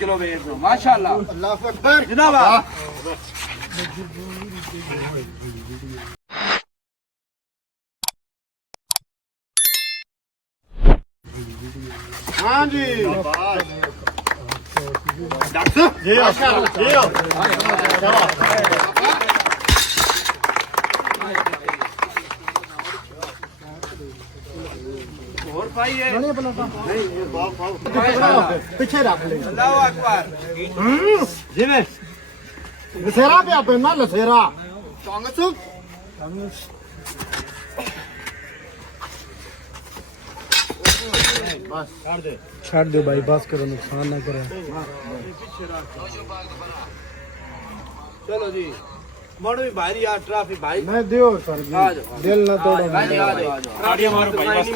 Kilo weight no माशाअल्लाह अल्लाह अकबर जनाब हाँ जी डॉक्टर जी और भाई है पीछे रख ले अल्लाह अकबर जी में लसेरा पे आप ना लसेरा कांगस बस छाड़ दे भाई, बस करो, नुकसान ना करे। चलो जी मोड़ भी भाई यार ट्रैफिक भाई मैं दियो सर जी, आ जाओ दिल ना तोड़ो। भाई आ जाओ गाड़ी मारो भाई बस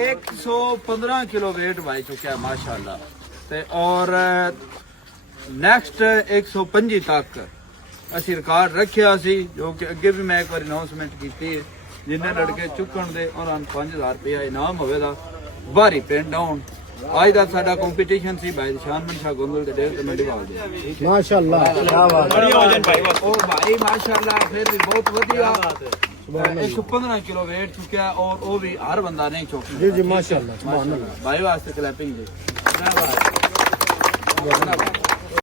115 किलो वेट भाई चुका है माशाल्लाह ते और नेक्स्ट 125 तक ਅਸੀਂ ਰਿਕਾਰਡ ਰੱਖਿਆ ਸੀ ਜੋ ਕਿ ਅੱਗੇ ਵੀ ਮੈਂ ਇੱਕ ਵਾਰ ਅਨਾਉਂਸਮੈਂਟ ਕੀਤੀ ਹੈ ਜਿੰਨੇ ਲੜਕੇ ਚੁੱਕਣ ਦੇ ਉਹਨਾਂ ਨੂੰ 5000 ਰੁਪਏ ਇਨਾਮ ਹੋਵੇਗਾ ਬਾਹਰੀ ਪਿੰਡ ਆਉਣ ਅੱਜ ਦਾ ਸਾਡਾ ਕੰਪੀਟੀਸ਼ਨ ਸੀ ਭਾਈ ਸ਼ਾਨਮਨ ਸ਼ਾਹ ਗੋਂਗਲ ਦੇ ਡੇਰ ਤੇ ਮੰਡੀ ਵਾਲ ਦੇ माशाल्लाह, क्या बात है। ਉਹ ਭਾਈ ਮਾਸ਼ਾਅੱਲਾ ਫਿਰ ਵੀ ਬਹੁਤ ਵਧੀਆ 115 ਕਿਲੋ weight ਚੁੱਕਿਆ ਔਰ ਉਹ ਵੀ ਹਰ ਬੰਦਾ ਨਹੀਂ ਚੁੱਕਦਾ जी जी माशाल्लाह, सुभान अल्लाह। भाई वास्ते क्लैपिंग जी